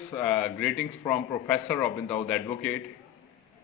viewers, greetings from Professor Robin Daud Advocate.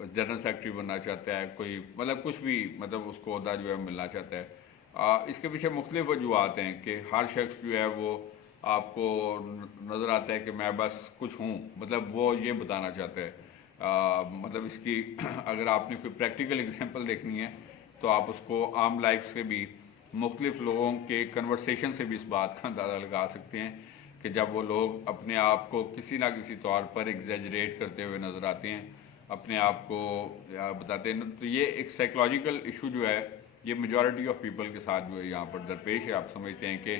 General secretary بننا چاہتا ہے، کوئی مطلب کچھ بھی مطلب اس کو عہدہ جو ہے ملنا چاہتا ہے. اس کے پیچھے مختلف وجوہات ہیں کہ ہر شخص جو ہے وہ آپ کو نظر آتا ہے کہ میں بس کچھ ہوں، مطلب وہ یہ بتانا چاہتا ہے. مطلب اس کی اگر آپ نے کوئی پریکٹیکل اگزامپل دیکھنی ہے تو آپ اس کو عام لائف سے بھی، مختلف لوگوں کے کنورسیشن سے بھی اس بات کا اندازہ لگا سکتے ہیں کہ جب وہ لوگ اپنے آپ کو کسی نہ کسی طور پر ایگزیجریٹ کرتے ہوئے نظر آتے ہیں، اپنے آپ کو بتاتے ہیں، تو یہ ایک سائیکلوجیکل ایشو جو ہے یہ میجورٹی آف پیپل کے ساتھ جو ہے یہاں پر درپیش ہے. آپ سمجھتے ہیں کہ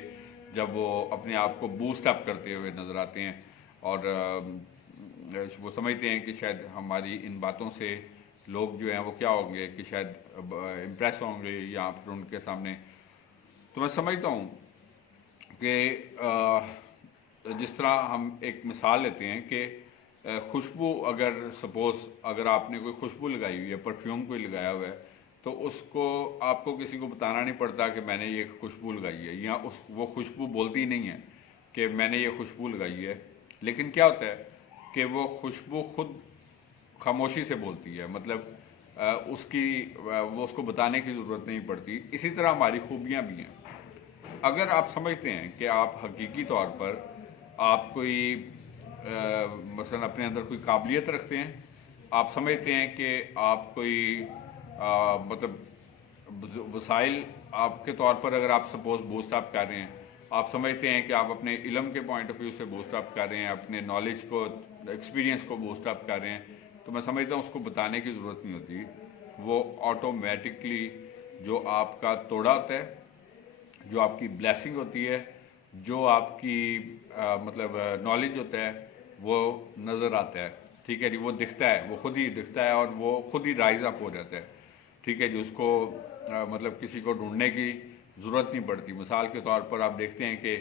جب وہ اپنے آپ کو بوسٹ اپ کرتے ہوئے نظر آتے ہیں اور وہ سمجھتے ہیں کہ شاید ہماری ان باتوں سے لوگ جو ہیں وہ کیا ہوں گے کہ شاید امپریس ہوں گے یہاں پر ان کے سامنے. تو میں سمجھتا ہوں کہ جس طرح ہم ایک مثال لیتے ہیں کہ خوشبو، اگر آپ نے کوئی خوشبو لگائی ہوئی ہے، پرفیوم کوئی لگایا ہوا ہے، تو اس کو آپ کو کسی کو بتانا نہیں پڑتا کہ میں نے یہ خوشبو لگائی ہے، یا وہ خوشبو بولتی نہیں ہے کہ میں نے یہ خوشبو لگائی ہے. لیکن کیا ہوتا ہے کہ وہ خوشبو خود خاموشی سے بولتی ہے، مطلب وہ اس کو بتانے کی ضرورت نہیں پڑتی. اسی طرح ہماری خوبیاں بھی ہیں. اگر آپ سمجھتے ہیں کہ آپ حقیقی طور پر آپ کوئی مثلا اپنے اندر کوئی قابلیت رکھتے ہیں، آپ سمجھتے ہیں کہ آپ کوئی مطلب وسائل آپ کے طور پر اگر آپ سپوز بوسٹ اپ کر رہے ہیں، آپ سمجھتے ہیں کہ آپ اپنے علم کے پوائنٹ آف ویو سے بوسٹ اپ کر رہے ہیں، اپنے نالج کو، ایکسپیرینس کو بوسٹ اپ کر رہے ہیں، تو میں سمجھتا ہوں اس کو بتانے کی ضرورت نہیں ہوتی. وہ آٹومیٹکلی جو آپ کا توڑا ہوتا ہے، جو آپ کی بلیسنگ ہوتی ہے، جو آپ کی مطلب نالج ہوتا ہے، وہ نظر آتا ہے. ٹھیک ہے جی، وہ دکھتا ہے، وہ خود ہی دکھتا ہے اور وہ خود ہی رائز اپ ہو جاتا ہے. ٹھیک ہے جی، اس کو مطلب کسی کو ڈھونڈنے کی ضرورت نہیں پڑتی. مثال کے طور پر آپ دیکھتے ہیں کہ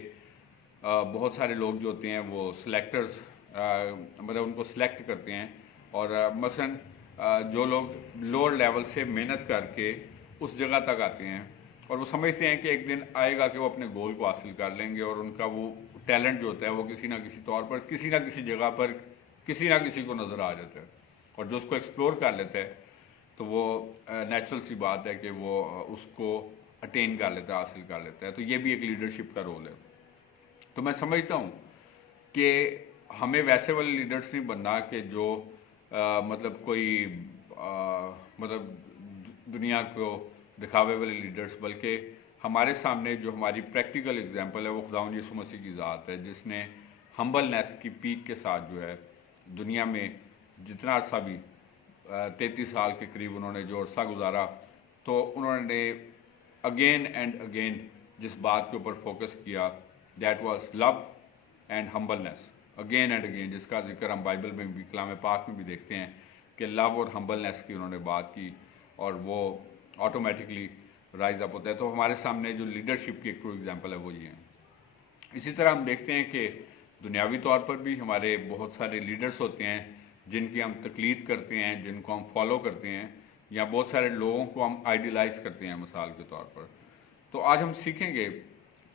بہت سارے لوگ جو ہوتے ہیں وہ سلیکٹرز، مطلب ان کو سلیکٹ کرتے ہیں، اور مثلا جو لوگ لوور لیول سے محنت کر کے اس جگہ تک آتے ہیں اور وہ سمجھتے ہیں کہ ایک دن آئے گا کہ وہ اپنے گول کو حاصل کر لیں گے، اور ان کا وہ ٹیلنٹ جو ہوتا ہے وہ کسی نہ کسی طور پر، کسی نہ کسی جگہ پر کسی نہ کسی کو نظر آ جاتا ہے، اور جو اس کو ایکسپلور کر لیتا ہے تو وہ نیچرل سی بات ہے کہ وہ اس کو اٹین کر لیتا ہے، حاصل کر لیتا ہے. تو یہ بھی ایک لیڈرشپ کا رول ہے. تو میں سمجھتا ہوں کہ ہمیں ویسے والے لیڈرس نہیں بننا کہ جو مطلب کوئی مطلب دنیا کو دکھاوے والے لیڈرس، بلکہ ہمارے سامنے جو ہماری پریکٹیکل اگزامپل ہے وہ خداوند یسوع مسیح کی ذات ہے، جس نے ہمبلنیس کی پیک کے ساتھ جو ہے دنیا میں جتنا عرصہ بھی 33 سال کے قریب انہوں نے جو عرصہ گزارا، تو انہوں نے اگین اینڈ اگین جس بات کے اوپر فوکس کیا، that was love and humbleness. Again and again, جس کا ذکر ہم بائبل میں بھی، کلام پاک میں بھی دیکھتے ہیں کہ لو اور ہمبلنیس کی انہوں نے بات کی، اور وہ آٹومیٹکلی رائز اپ ہوتا ہے. تو ہمارے سامنے جو لیڈرشپ کی ایک ٹرو ایگزامپل ہے وہ یہ ہے. اسی طرح ہم دیکھتے ہیں کہ دنیاوی طور پر بھی ہمارے بہت سارے لیڈرز ہوتے ہیں جن کی ہم تقلید کرتے ہیں، جن کو ہم فالو کرتے ہیں، یا بہت سارے لوگوں کو ہم آئیڈیلائز کرتے ہیں مثال کے طور پر. تو آج ہم سیکھیں گے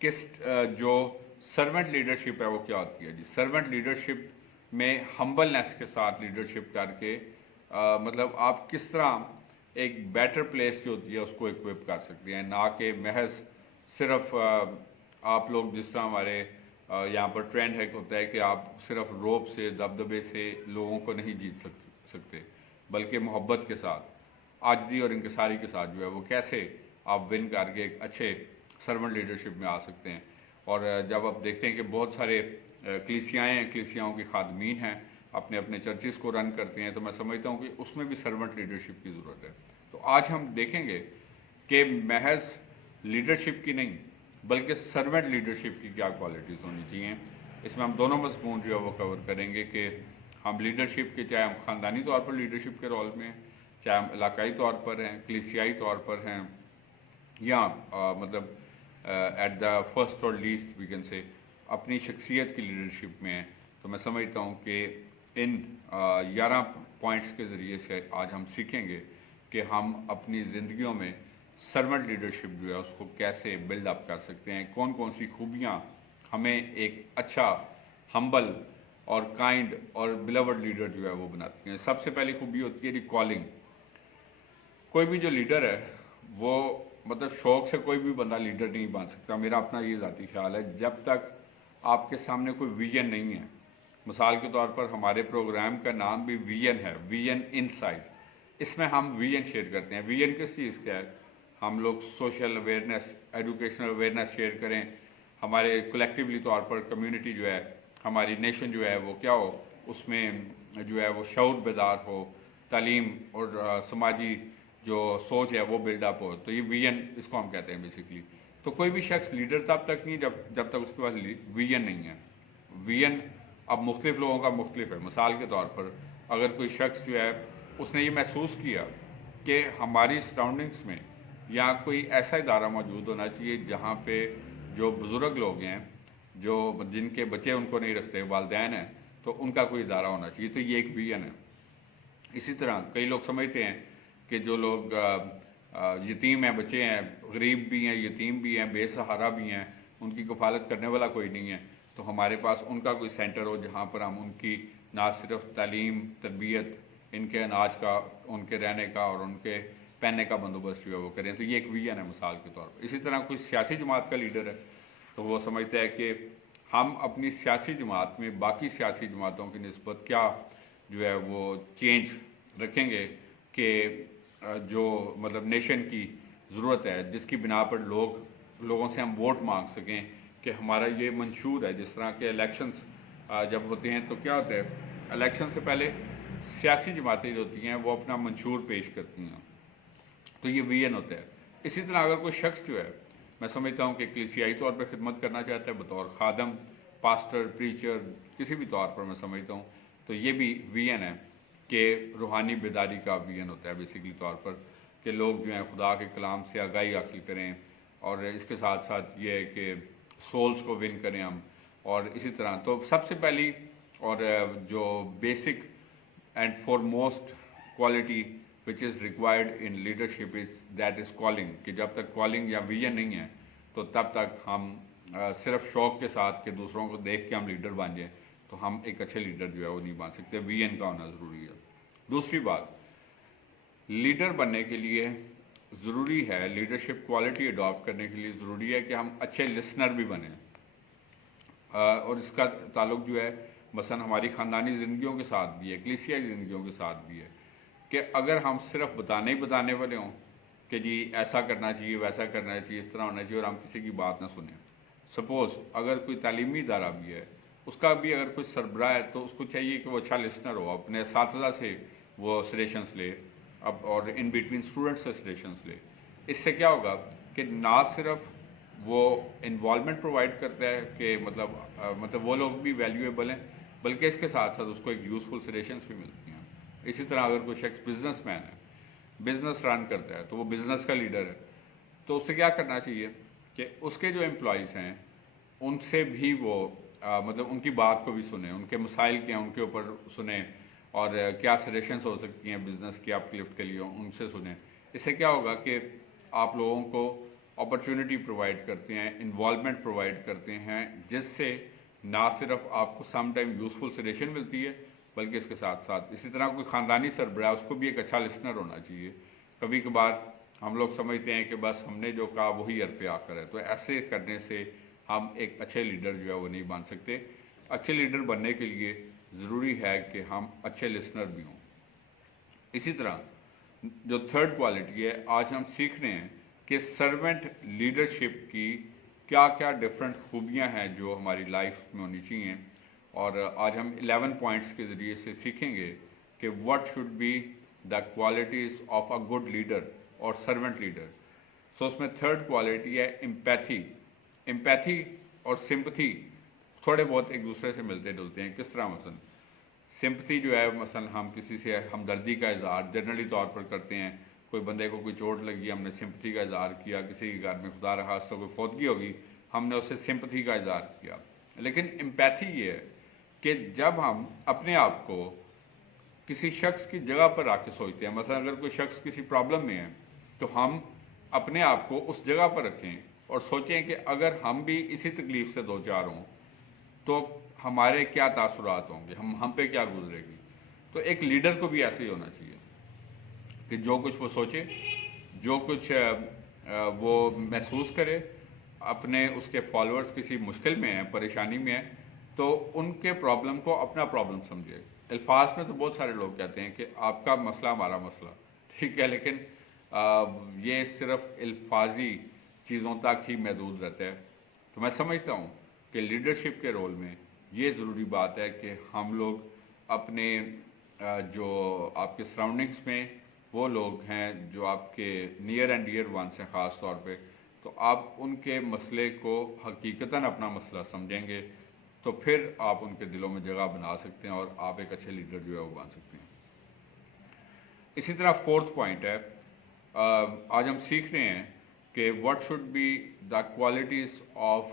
کہ جو سرونٹ لیڈرشپ ہے وہ کیا ہوتی ہے. جی، سرونٹ لیڈرشپ میں ہمبلنیس کے ساتھ لیڈرشپ کر کے مطلب آپ کس طرح ایک بیٹر پلیس جو ہوتی ہے اس کو اکوپ کر سکتے ہیں، نہ کہ محض صرف آپ لوگ جس طرح ہمارے یہاں پر ٹرینڈ ہے ہوتا ہے کہ آپ صرف روب سے، دبدبے سے لوگوں کو نہیں جیت سکتے، بلکہ محبت کے ساتھ، عاجزی اور انکساری کے ساتھ جو ہے وہ کیسے آپ ون کر کے ایک اچھے سرونٹ لیڈرشپ میں آ سکتے ہیں. اور جب آپ دیکھتے ہیں کہ بہت سارے کلیسیائیں ہیں، کلیسیاؤں کی خادمین ہیں، اپنے اپنے چرچز کو رن کرتے ہیں، تو میں سمجھتا ہوں کہ اس میں بھی سرونٹ لیڈرشپ کی ضرورت ہے. تو آج ہم دیکھیں گے کہ محض لیڈرشپ کی نہیں بلکہ سرونٹ لیڈرشپ کی کیا کوالٹیز ہونی چاہیے. اس میں ہم دونوں مضمون جو ہے وہ کور کریں گے کہ ہم لیڈرشپ کے، چاہے ہم خاندانی طور پر لیڈرشپ کے رول میں ہیں، چاہے ہم علاقائی طور پر ہیں، کلیسیائی طور پر ہیں، یا مطلب ایٹ دا فرسٹ اور لیسٹ وی کین سے اپنی شخصیت کی لیڈرشپ میں ہیں. تو میں سمجھتا ہوں کہ ان 11 پوائنٹس کے ذریعے سے آج ہم سیکھیں گے کہ ہم اپنی زندگیوں میں سرونٹ لیڈرشپ جو ہے اس کو کیسے بلڈ اپ کر سکتے ہیں، کون کون سی خوبیاں ہمیں ایک اچھا ہمبل اور کائنڈ اور بلیورڈ لیڈر جو ہے وہ بناتی ہیں۔ سب سے پہلی خوبی ہوتی ہے ریکالنگ۔ کوئی بھی جو لیڈر ہے وہ مطلب شوق سے کوئی بھی بندہ لیڈر نہیں بن سکتا، میرا اپنا یہ ذاتی خیال ہے، جب تک آپ کے سامنے کوئی ویژن نہیں ہے۔ مثال کے طور پر ہمارے پروگرام کا نام بھی ویژن ہے، ویژن انسائٹ۔ اس میں ہم ویژن شیئر کرتے ہیں۔ ویژن کس چیز کا ہے؟ ہم لوگ سوشل اویئرنیس، ایڈوکیشنل اویئرنیس شیئر کریں، ہمارے کلیکٹیولی طور پر کمیونٹی جو ہے، ہماری نیشن جو ہے وہ کیا ہو، اس میں جو ہے وہ شعور بیدار ہو، تعلیم اور سماجی جو سوچ ہے وہ بلڈ اپ ہو۔ تو یہ ویژن اس کو ہم کہتے ہیں بیسیکلی۔ تو کوئی بھی شخص لیڈر تب تک نہیں جب تک اس کے پاس ویژن نہیں ہے۔ ویژن اب مختلف لوگوں کا مختلف ہے۔ مثال کے طور پر اگر کوئی شخص جو ہے اس نے یہ محسوس کیا کہ ہماری سراؤنڈنگس میں یا کوئی ایسا ادارہ موجود ہونا چاہیے جہاں پہ جو بزرگ لوگ ہیں، جو جن کے بچے ان کو نہیں رکھتے، والدین ہیں، تو ان کا کوئی ادارہ ہونا چاہیے، تو یہ ایک ویژن ہے۔ اسی طرح کئی لوگ سمجھتے ہیں کہ جو لوگ یتیم ہیں، بچے ہیں، غریب بھی ہیں، یتیم بھی ہیں، بے سہارا بھی ہیں، ان کی کفالت کرنے والا کوئی نہیں ہے، تو ہمارے پاس ان کا کوئی سینٹر ہو جہاں پر ہم ان کی نہ صرف تعلیم، تربیت، ان کے اناج کا، ان کے رہنے کا اور ان کے پہننے کا بندوبست جو ہے وہ کریں۔ تو یہ ایک ویژن ہے مثال کے طور پر۔ اسی طرح کوئی سیاسی جماعت کا لیڈر ہے تو وہ سمجھتا ہے کہ ہم اپنی سیاسی جماعت میں باقی سیاسی جماعتوں کی نسبت کیا جو ہے وہ چینج رکھیں گے کہ جو مطلب نیشن کی ضرورت ہے، جس کی بنا پر لوگوں سے ہم ووٹ مانگ سکیں کہ ہمارا یہ منشور ہے۔ جس طرح کے الیکشنز جب ہوتے ہیں تو کیا ہوتا ہے، الیکشن سے پہلے سیاسی جماعتیں جو ہوتی ہیں وہ اپنا منشور پیش کرتی ہیں، تو یہ ویژن ہوتا ہے۔ اسی طرح اگر کوئی شخص جو ہے، میں سمجھتا ہوں کہ کلیسیائی طور پہ خدمت کرنا چاہتا ہے بطور خادم، پاسٹر، پریچر، کسی بھی طور پر میں سمجھتا ہوں، تو یہ بھی ویژن ہے کہ روحانی بیداری کا ویژن ہوتا ہے بیسیکلی طور پر، کہ لوگ جو ہیں خدا کے کلام سے آگاہی حاصل کریں، اور اس کے ساتھ ساتھ یہ ہے کہ سولز کو ون کریں ہم۔ اور اسی طرح تو سب سے پہلی اور جو basic and for most quality which is required in leadership is that is calling, کہ جب تک کالنگ یا ویژن نہیں ہے تو تب تک ہم صرف شوق کے ساتھ کہ دوسروں کو دیکھ کے ہم لیڈر بن جائیں تو ہم ایک اچھے لیڈر جو ہے وہ نہیں بن سکتے۔ ویژن کا ہونا ضروری ہے۔ دوسری بات، لیڈر بننے کے لیے ضروری ہے، لیڈرشپ کوالٹی اڈاپٹ کرنے کے لیے ضروری ہے کہ ہم اچھے لسنر بھی بنیں، اور اس کا تعلق جو ہے مثلا ہماری خاندانی زندگیوں کے ساتھ بھی ہے، کلیسیائی زندگیوں کے ساتھ بھی ہے، کہ اگر ہم صرف بتانے والے ہوں کہ جی ایسا کرنا چاہیے، ویسا کرنا چاہیے، اس طرح ہونا چاہیے، اور ہم کسی کی بات نہ سنیں۔ سپوز اگر کوئی تعلیمی ادارہ بھی ہے، اس کا بھی اگر کوئی سربراہ ہے تو اس کو چاہیے کہ وہ اچھا لسنر ہو، اپنے اساتذہ سے وہ سجیشنس لے، اور ان بٹوین اسٹوڈنٹ سے سجیشنس لے۔ اس سے کیا ہوگا کہ نہ صرف وہ انوالومنٹ پرووائڈ کرتا ہے کہ مطلب وہ لوگ بھی ویلیویبل ہیں، بلکہ اس کے ساتھ ساتھ اس کو ایک یوزفل سجیشنس بھی ملتی ہیں۔ اسی طرح اگر کوئی شخص بزنس مین ہے، بزنس رن کرتا ہے، تو وہ بزنس کا لیڈر ہے، تو اس سے کیا کرنا چاہیے کہ اس کے جو امپلائیز ہیں ان سے بھی وہ مطلب ان کی بات کو بھی سنیں، ان کے مسائل کیا ہیں ان کے اوپر سنیں، اور کیا سجیشنس ہو سکتی ہیں بزنس کی اپ لفٹ کے لیے ان سے سنیں۔ اس سے کیا ہوگا کہ آپ لوگوں کو اپرچونٹی پرووائڈ کرتے ہیں، انوالومنٹ پرووائڈ کرتے ہیں، جس سے نہ صرف آپ کو سم ٹائم یوزفل سجیشن ملتی ہے بلکہ اس کے ساتھ ساتھ اسی طرح کوئی خاندانی سربراہ اس کو بھی ایک اچھا لسنر ہونا چاہیے۔ کبھی کبھار ہم لوگ سمجھتے ہیں کہ بس ہم نے جو کہا وہی حرف آ کر ہے، تو ایسے کرنے سے ہم ایک اچھے لیڈر جو ہے وہ نہیں بن سکتے۔ اچھے لیڈر بننے کے لیے ضروری ہے کہ ہم اچھے لسنر بھی ہوں۔ اسی طرح جو تھرڈ کوالٹی ہے، آج ہم سیکھ رہے ہیں کہ سرونٹ لیڈرشپ کی کیا کیا ڈفرینٹ خوبیاں ہیں جو ہماری لائف میں ہونی چاہیے، اور آج ہم 11 پوائنٹس کے ذریعے سے سیکھیں گے کہ what should be the qualities of a good leader اور سرونٹ لیڈر۔ سو اس میں تھرڈ کوالٹی ہے امپیتھی۔ امپیتھی اور سمپتھی تھوڑے بہت ایک دوسرے سے ملتے جلتے ہیں۔ کس طرح؟ مثلا سمپتھی جو ہے، مثلا ہم کسی سے ہمدردی کا اظہار جنرلی طور پر کرتے ہیں، کوئی بندے کو کوئی چوٹ لگی، ہم نے سمپتھی کا اظہار کیا، کسی کے گھر میں خدا نخواستہ کوئی فوتگی ہوگی، ہم نے اسے سمپتھی کا اظہار کیا۔ لیکن امپیتھی یہ ہے کہ جب ہم اپنے آپ کو کسی شخص کی جگہ پر آ کے سوچتے ہیں، مثلا اگر کوئی شخص کسی پرابلم میں ہے تو ہم اپنے آپ کو اس جگہ پر رکھیں اور سوچیں کہ اگر ہم بھی اسی تکلیف سے دو چار ہوں تو ہمارے کیا تاثرات ہوں گے، ہم پہ کیا گزرے گی. تو ایک لیڈر کو بھی ایسے ہی ہونا چاہیے کہ جو کچھ وہ سوچے، جو کچھ وہ محسوس کرے، اپنے اس کے فالوورز کسی مشکل میں ہیں، پریشانی میں ہیں، تو ان کے پرابلم کو اپنا پرابلم سمجھے. الفاظ میں تو بہت سارے لوگ کہتے ہیں کہ آپ کا مسئلہ ہمارا مسئلہ، ٹھیک ہے، لیکن یہ صرف الفاظی چیزوں تک ہی محدود رہتا ہے. تو میں سمجھتا ہوں کہ لیڈرشپ کے رول میں یہ ضروری بات ہے کہ ہم لوگ اپنے جو آپ کے سراؤنڈنگس میں وہ لوگ ہیں جو آپ کے نیئر اینڈ ڈیئر ونس ہیں خاص طور پہ، تو آپ ان کے مسئلے کو حقیقتاً اپنا مسئلہ سمجھیں گے تو پھر آپ ان کے دلوں میں جگہ بنا سکتے ہیں اور آپ ایک اچھے لیڈر جو ہے وہ بن سکتے ہیں. اسی طرح فورتھ پوائنٹ ہے، آج ہم سیکھ رہے ہیں کہ what should be the qualities of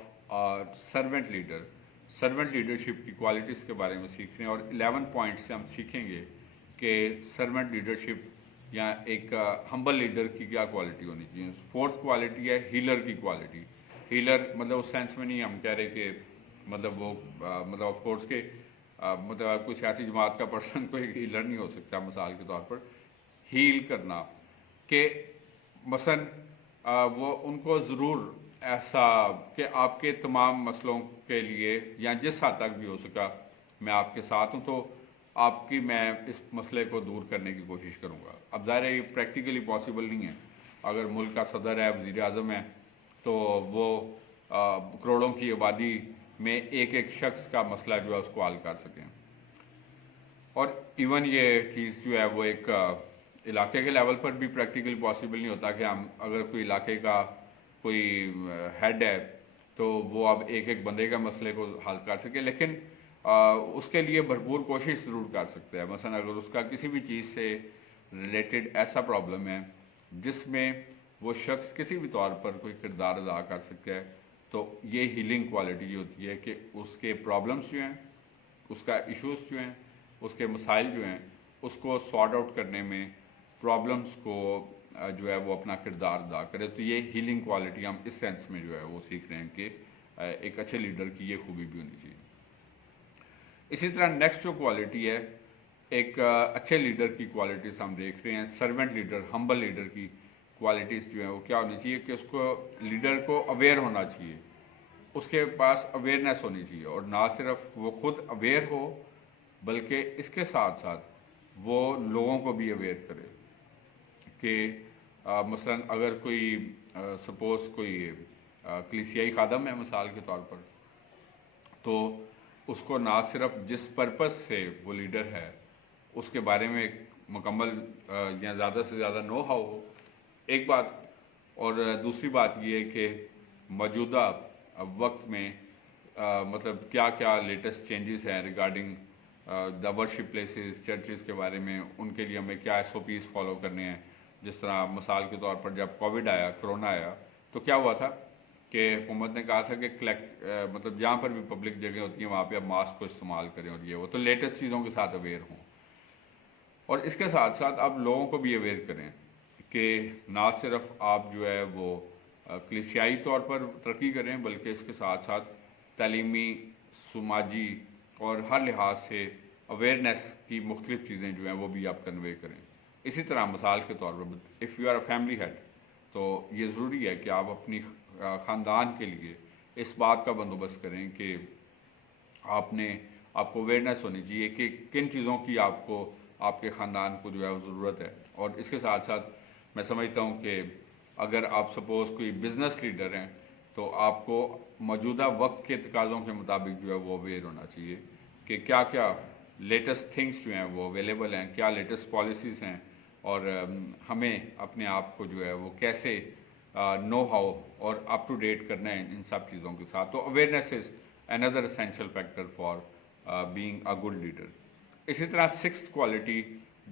servant leader. Servant leadership کی کوالٹیز کے بارے میں سیکھ رہے ہیں، اور 11 پوائنٹس سے ہم سیکھیں گے کہ سرونٹ لیڈرشپ یا ایک ہمبل لیڈر کی کیا کوالٹی ہونی چاہیے. فورتھ کوالٹی ہے ہیلر کی کوالٹی. ہیلر مطلب اس سینس میں نہیں ہم کہہ رہے کہ مطلب وہ مطلب آف کورس کے مطلب کچھ ایسی جماعت کا پرسن کوئی ہیلر نہیں ہو سکتا. مثال کے طور پر ہیل کرنا کہ مثلا وہ ان کو ضرور ایسا کہ آپ کے تمام مسئلوں کے لیے یا جس حد تک بھی ہو سکا میں آپ کے ساتھ ہوں، تو آپ کی میں اس مسئلے کو دور کرنے کی کوشش کروں گا. اب ظاہر ہے یہ پریکٹیکلی پاسبل نہیں ہے. اگر ملک کا صدر ہے، وزیر اعظم ہے، تو وہ کروڑوں کی آبادی میں ایک ایک شخص کا مسئلہ جو ہے اس کو حل کر سکیں. اور ایون یہ چیز جو ہے وہ ایک علاقے کے لیول پر بھی پریکٹیکلی پاسبل نہیں ہوتا کہ ہم اگر کوئی علاقے کا کوئی ہیڈ ہے تو وہ اب ایک ایک بندے کا مسئلے کو حل کر سکے، لیکن اس کے لیے بھرپور کوشش ضرور کر سکتے ہیں. مثلا اگر اس کا کسی بھی چیز سے ریلیٹڈ ایسا پرابلم ہے جس میں وہ شخص کسی بھی طور پر کوئی کردار ادا کر سکتا ہے، تو یہ ہیلنگ کوالٹی ہوتی ہے کہ اس کے پرابلمس جو ہیں، اس کا ایشوز جو ہیں، اس کے مسائل جو ہیں، اس کو سارٹ آؤٹ کرنے میں پرابلمس کو جو ہے وہ اپنا کردار ادا کرے. تو یہ ہیلنگ کوالٹی ہم اس سینس میں جو ہے وہ سیکھ رہے ہیں کہ ایک اچھے لیڈر کی یہ خوبی بھی ہونی چاہیے. اسی طرح نیکسٹ جو کوالٹی ہے ایک اچھے لیڈر کی کوالٹیز ہم دیکھ رہے ہیں، سرونٹ لیڈر، ہمبل لیڈر کی کوالٹیز جو ہیں وہ کیا ہونی چاہیے کہ اس کو لیڈر کو اویئر ہونا چاہیے، اس کے پاس اویئرنیس ہونی چاہیے، اور نہ صرف وہ خود اویئر ہو بلکہ اس کے ساتھ ساتھ وہ لوگوں کو بھی اویئر کرے کہ مثلا اگر کوئی سپوز کوئی کلیسیائی خادم ہے مثال کے طور پر، تو اس کو نہ صرف جس پرپس سے وہ لیڈر ہے اس کے بارے میں ایک مکمل یا زیادہ سے زیادہ نو ہاؤ ہو، ایک بات، اور دوسری بات یہ ہے کہ موجودہ وقت میں مطلب کیا کیا لیٹسٹ چینجز ہیں regarding the worship places, churches کے بارے میں، ان کے لیے ہمیں کیا ایس او پیز فالو کرنے ہیں. جس طرح مثال کے طور پر جب کووڈ آیا، کرونا آیا، تو کیا ہوا تھا کہ حکومت نے کہا تھا کہ مطلب جہاں پر بھی پبلک جگہ ہوتی ہیں وہاں پہ اب ماسک کو استعمال کریں، اور یہ وہ تو لیٹسٹ چیزوں کے ساتھ اویئر ہوں. اور اس کے ساتھ ساتھ آپ لوگوں کو بھی اویئر کریں کہ نہ صرف آپ جو ہے وہ کلیسیائی طور پر ترقی کریں بلکہ اس کے ساتھ ساتھ تعلیمی، سماجی اور ہر لحاظ سے اویئرنیس کی مختلف چیزیں جو ہیں وہ بھی آپ کنوے کریں. اسی طرح مثال کے طور پر if you are a family head, تو یہ ضروری ہے کہ آپ اپنی خاندان کے لیے اس بات کا بندوبست کریں کہ آپ کو اویئرنیس ہونی چاہیے کہ کن چیزوں کی آپ کو آپ کے خاندان کو جو ہے وہ ضرورت ہے. اور اس کے ساتھ ساتھ میں سمجھتا ہوں کہ اگر آپ سپوز کوئی بزنس لیڈر ہیں تو آپ کو موجودہ وقت کے تقاضوں کے مطابق جو ہے وہ اویئر ہونا چاہیے کہ کیا کیا لیٹسٹ تھنگس جو ہیں وہ اویلیبل ہیں، کیا لیٹسٹ پالیسیز ہیں، اور ہمیں اپنے آپ کو جو ہے وہ کیسے نو ہاؤ اور اپ ٹو ڈیٹ کرنا ہے ان سب چیزوں کے ساتھ. تو awareness is another essential factor for being a good leader. اسی طرح سکستھ کوالٹی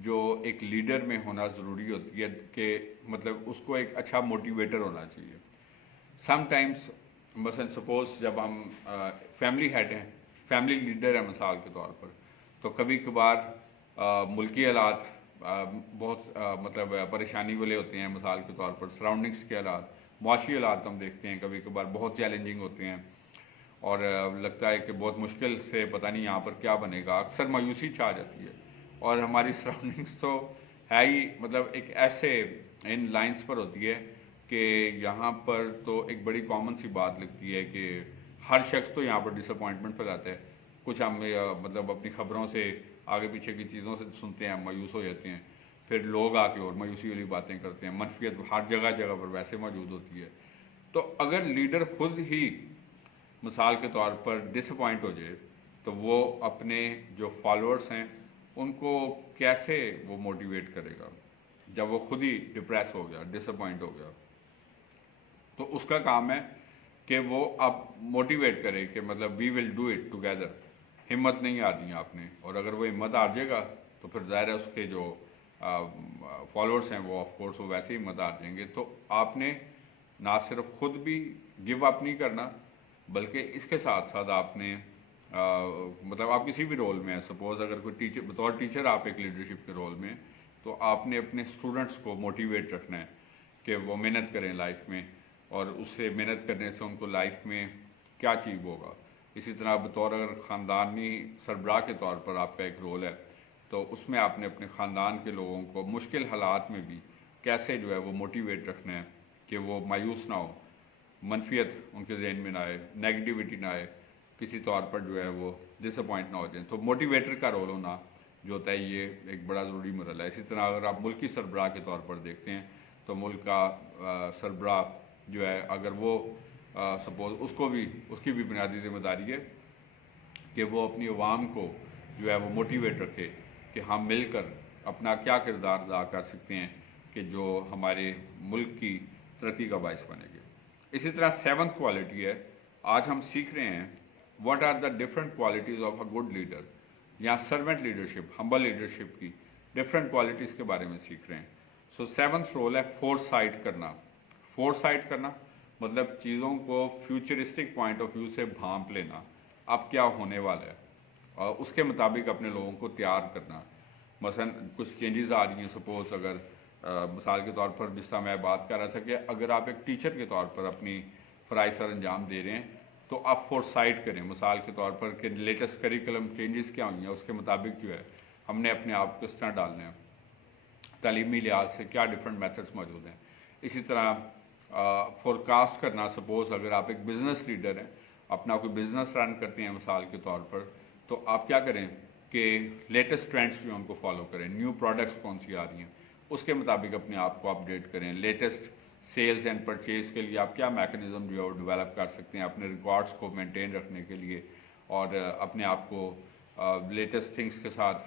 جو ایک لیڈر میں ہونا ضروری ہوتی ہے کہ مطلب اس کو ایک اچھا موٹیویٹر ہونا چاہیے. سم ٹائمس مثلا سپوز جب ہم فیملی ہیڈ ہیں، فیملی لیڈر ہے مثال کے طور پر، تو کبھی کبھار ملکی حالات بہت مطلب پریشانی والے ہوتے ہیں. مثال کے طور پر سراؤنڈنگس کے حالات، معاشی حالات ہم دیکھتے ہیں کبھی کبھار بہت چیلنجنگ ہوتے ہیں، اور لگتا ہے کہ بہت مشکل سے پتہ نہیں یہاں پر کیا بنے گا، اکثر مایوسی چھا جاتی ہے. اور ہماری سراؤنڈنگس تو ہے ہی مطلب ایک ایسے ان لائنز پر ہوتی ہے کہ یہاں پر تو ایک بڑی کامن سی بات لگتی ہے کہ ہر شخص تو یہاں پر ڈس اپوائنٹمنٹ پھیلاتا ہے. کچھ ہم مطلب اپنی خبروں سے آگے پیچھے کی چیزوں سے سنتے ہیں، مایوس ہو جاتے ہیں، پھر لوگ آ کے اور مایوسی والی باتیں کرتے ہیں. منفیت ہر جگہ جگہ پر ویسے موجود ہوتی ہے. تو اگر لیڈر خود ہی مثال کے طور پر ڈس اپوائنٹ ہو جائے تو وہ اپنے جو فالوورس ہیں ان کو کیسے وہ موٹیویٹ کرے گا جب وہ خود ہی ڈپریس ہو گیا، ڈس اپوائنٹ ہو گیا. تو اس کا کام ہے کہ وہ اب موٹیویٹ کرے کہ مطلب وی ول ڈو اٹ ٹوگیدر. ہمت نہیں آنی آپ نے، اور اگر وہ ہمت آ جائے گا تو پھر ظاہر ہے اس کے جو فالوورس ہیں وہ آف کورس وہ ویسے ہی ہمت آ جائیں گے. تو آپ نے نہ صرف خود بھی گیو اپ نہیں کرنا بلکہ اس کے ساتھ ساتھ آپ نے مطلب آپ کسی بھی رول میں ہیں، سپوز اگر کوئی ٹیچر بطور ٹیچر آپ ایک لیڈرشپ کے رول میں، تو آپ نے اپنے اسٹوڈنٹس کو موٹیویٹ رکھنا ہے کہ وہ محنت کریں لائف میں، اور اس سے محنت کرنے سے ان کو لائف میں کیا اچیو ہوگا. اسی طرح بطور اگر خاندانی سربراہ کے طور پر آپ کا ایک رول ہے تو اس میں آپ نے اپنے خاندان کے لوگوں کو مشکل حالات میں بھی کیسے جو ہے وہ موٹیویٹ رکھنا ہے کہ وہ مایوس نہ ہو، منفیت ان کے ذہن میں نہ آئے، نیگیٹیوٹی نہ آئے، کسی طور پر جو ہے وہ ڈس اپوائنٹ نہ ہو جائیں. تو موٹیویٹر کا رول ہونا جو ہوتا ہے یہ ایک بڑا ضروری مرحلہ ہے. اسی طرح اگر آپ ملکی سربراہ کے طور پر دیکھتے ہیں تو ملک کا سربراہ جو ہے اگر وہ سپوز اس کی بھی بنیادی ذمہ داری ہے کہ وہ اپنی عوام کو جو ہے وہ موٹیویٹ رکھے کہ ہم مل کر اپنا کیا کردار ادا کر سکتے ہیں کہ جو ہمارے ملک کی ترقی کا باعث بنے گے. اسی طرح 7th کوالٹی ہے، آج ہم سیکھ رہے ہیں what are the different qualities of a good leader, یا سروینٹ لیڈرشپ، ہمبل لیڈرشپ کی ڈفرینٹ کوالٹیز کے بارے میں سیکھ رہے ہیں. سو 7th رول ہے فور سائٹ کرنا. فور سائٹ کرنا مطلب چیزوں کو فیوچرسٹک پوائنٹ آف ویو سے بھانپ لینا، اب کیا ہونے والا ہے اور اس کے مطابق اپنے لوگوں کو تیار کرنا. مثلا کچھ چینجز آ رہی ہیں، سپوز اگر مثال کے طور پر جس طرح میں بات کر رہا تھا کہ اگر آپ ایک ٹیچر کے طور پر اپنی فرائض سر انجام دے رہے ہیں تو آپ فور سائٹ کریں. مثال کے طور پر کہ لیٹسٹ کریکولم چینجز کیا ہوئی ہیں، اس کے مطابق جو ہے ہم نے اپنے آپ کو کس طرح ڈالنا ہے، تعلیمی لحاظ سے کیا ڈفرینٹ میتھڈس موجود ہیں. اسی طرح فورکاسٹ کرنا، سپوز اگر آپ ایک بزنس لیڈر ہیں، اپنا کوئی بزنس رن کرتے ہیں مثال کے طور پر، تو آپ کیا کریں کہ لیٹسٹ ٹرینڈس جو ہیں ان کو فالو کریں، نیو پروڈکٹس کون سی آ رہی ہیں اس کے مطابق اپنے آپ کو اپڈیٹ کریں. لیٹسٹ سیلز اینڈ پرچیز کے لیے آپ کیا میکنزم جو ہے وہ ڈیولپ کر سکتے ہیں اپنے ریکارڈس کو مینٹین رکھنے کے لیے اور اپنے آپ کو لیٹسٹ تھنگس کے ساتھ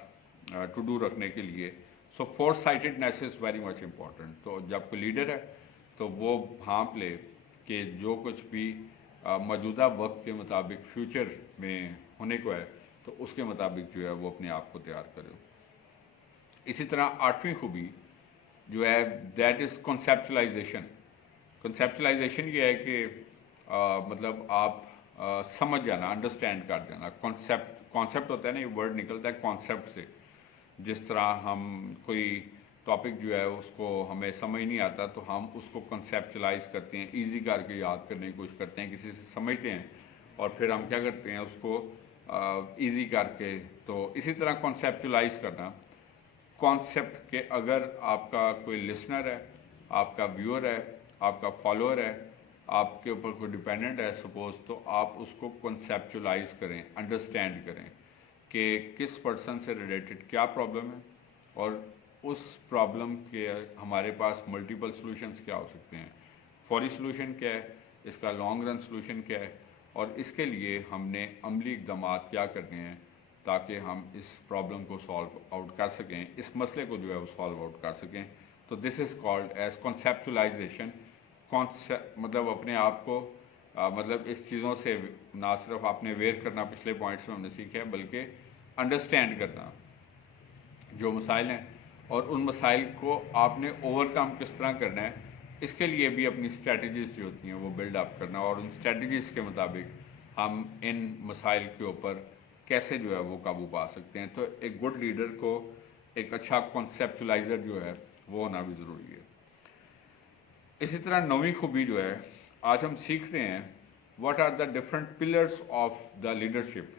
ٹو ڈو رکھنے کے لیے. So foresightedness is very much important. تو جب کوئی لیڈر ہے تو وہ بھانپ لے کہ جو کچھ بھی موجودہ وقت کے مطابق فیوچر میں ہونے کو ہے تو اس کے مطابق جو ہے وہ اپنے آپ کو تیار کرے. اسی طرح 8ویں خوبی جو ہے دیٹ از کنسیپچلائزیشن. کنسیپچلائزیشن یہ ہے کہ مطلب آپ سمجھ جانا، انڈرسٹینڈ کر جانا. کانسیپٹ ہوتا ہے نا، یہ ورڈ نکلتا ہے کانسیپٹ سے. جس طرح ہم کوئی ٹاپک جو ہے اس کو ہمیں سمجھ نہیں آتا تو ہم اس کو کنسیپچلائز کرتے ہیں، ایزی کر کے یاد کرنے کی کوشش کرتے ہیں، کسی سے سمجھتے ہیں اور پھر ہم کیا کرتے ہیں اس کو ایزی کر کے. تو اسی طرح کنسیپچلائز کرنا، کانسیپٹ کہ اگر آپ کا کوئی لسنر ہے، آپ کا ویور ہے، آپ کا فالوور ہے، آپ کے اوپر کوئی ڈیپینڈنٹ ہے سپوز، تو آپ اس کو کنسیپچلائز کریں، انڈرسٹینڈ کریں کہ کس پرسن سے ریلیٹڈ کیا پرابلم ہے اور اس پرابلم کے ہمارے پاس ملٹیپل سلوشنز کیا ہو سکتے ہیں. فوری سلوشن کیا ہے، اس کا لانگ رن سلوشن کیا ہے، اور اس کے لیے ہم نے عملی اقدامات کیا کرنے ہیں تاکہ ہم اس پرابلم کو سالو آؤٹ کر سکیں، اس مسئلے کو جو ہے وہ سالو آؤٹ کر سکیں. تو دس از کالڈ ایز کنسیپچلائزیشن. مطلب اپنے آپ کو مطلب اس چیزوں سے نہ صرف آپ نے اویئر کرنا، پچھلے پوائنٹس میں ہم نے سیکھا ہے، بلکہ انڈرسٹینڈ کرنا جو مسائل ہیں اور ان مسائل کو آپ نے اوور کم کس طرح کرنا ہے، اس کے لیے بھی اپنی اسٹریٹجیز جو ہوتی ہیں وہ بلڈ اپ کرنا، اور ان اسٹریٹجیز کے مطابق ہم ان مسائل کے اوپر کیسے جو ہے وہ قابو پا سکتے ہیں. تو ایک گڈ لیڈر کو ایک اچھا کنسیپچلائزر جو ہے وہ ہونا بھی ضروری ہے. اسی طرح 9ویں خوبی جو ہے آج ہم سیکھ رہے ہیں what are the different pillars of the leadership.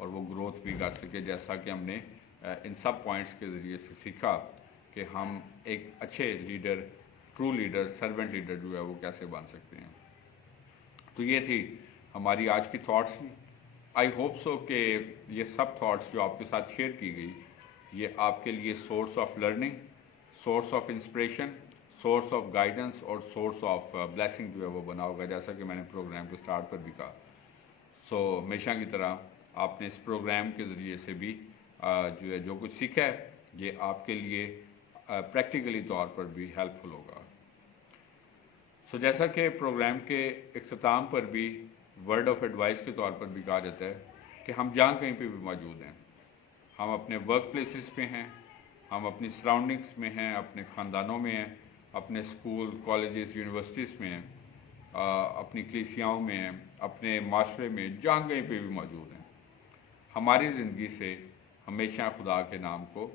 اور وہ گروتھ بھی کر سکے، جیسا کہ ہم نے ان سب پوائنٹس کے ذریعے سے سیکھا کہ ہم ایک اچھے leader, true leader, servant leader جو ہے وہ کیسے بن سکتے ہیں۔ تو یہ تھی ہماری آج کی تھاٹس۔ آئی ہوپ سو کہ یہ سب تھاٹس جو آپ کے ساتھ شیئر کی گئی یہ آپ کے لیے source of learning, source of inspiration, source of guidance اور سورس آف بلیسنگ جو ہے وہ بنا ہوگا، جیسا کہ میں نے پروگرام کے سٹارٹ پر بھی کہا۔ سو ہمیشہ کی طرح آپ نے اس پروگرام کے ذریعے سے بھی جو ہے جو کچھ سیکھا ہے یہ آپ کے لیے پریکٹیکلی طور پر بھی ہیلپ فل ہوگا۔ سو جیسا کہ پروگرام کے اختتام پر بھی ورڈ آف ایڈوائس کے طور پر بھی کہا جاتا ہے کہ ہم جہاں کہیں پہ بھی موجود ہیں، ہم اپنے ورک پلیسز پہ ہیں، ہم اپنی سراؤنڈنگس میں ہیں، اپنے خاندانوں میں ہیں، اپنے اسکول، کالجز، یونیورسٹیز میں ہیں، اپنی کلیسیاؤں میں ہیں، اپنے معاشرے میں، جہاں کہیں پہ بھی موجود ہیں، ہماری زندگی سے ہمیشہ خدا کے نام کو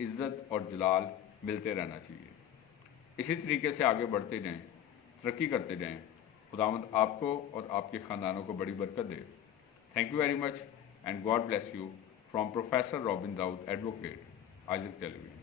عزت اور جلال ملتے رہنا چاہیے۔ اسی طریقے سے آگے بڑھتے جائیں، ترقی کرتے جائیں۔ خداوند آپ کو اور آپ کے خاندانوں کو بڑی برکت دے۔ Thank you very much and God bless you from professor Robin Daud advocate, Isaac tele vision.